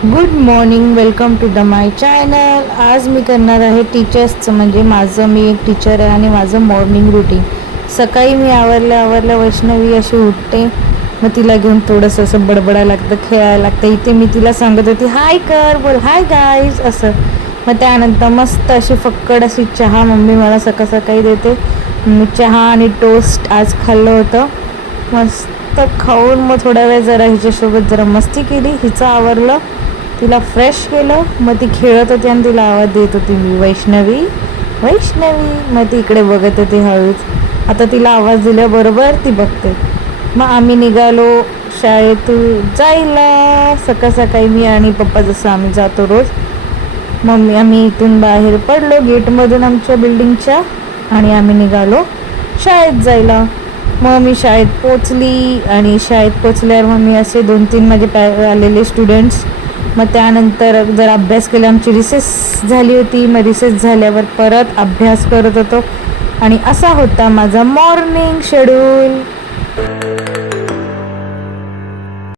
Good morning, welcome to the my channel. आज मी करणार आहे टीचर्सचं, म्हणजे मी एक टीचर आहे आणि माझं मॉर्निंग रुटीन. सकाळी मी आवरल्या वैष्णवी अशी उठते, मग तिला घेऊन थोडंसं असं बडबडायला लागतं, खेळायला लागतं. इथे मी तिला सांगत होती हाय कर, बोल हाय गाईज असं. मग त्यानंतर मस्त अशी फक्कड अशी चहा मम्मी मला सकाळी देते. मी चहा आणि टोस्ट आज खाल्लं होतं. मस्त खाऊन मग थोड्या वेळ जरा हिच्यासोबत जरा मस्ती केली, हिचं आवरलं, तिला फ्रेश केलं. मग ती खेळत होती आणि तिला आवाज देत होती मी, वैष्णवी वैष्णवी. मग ती इकडे बघत होती हळूच. आता तिला आवाज दिल्याबरोबर ती बघते. मग आम्ही निघालो शाळेतून जायला. सकाळी मी आणि पप्पा जसं आम्ही जातो रोज. आम्ही इथून बाहेर पडलो गेटमधून आमच्या बिल्डिंगच्या आणि आम्ही निघालो शाळेत जायला. मग मी शाळेत पोचली आणि शाळेत पोचल्यावर मग मी असे 2-3 माझे आलेले स्टुडंट्स. मग त्यानंतर जर अभ्यास केला, आमची रिसेस झाली होती. मग रिसेस झाल्यावर परत अभ्यास करत होतो आणि असा होता माझा मॉर्निंग शेड्यूल.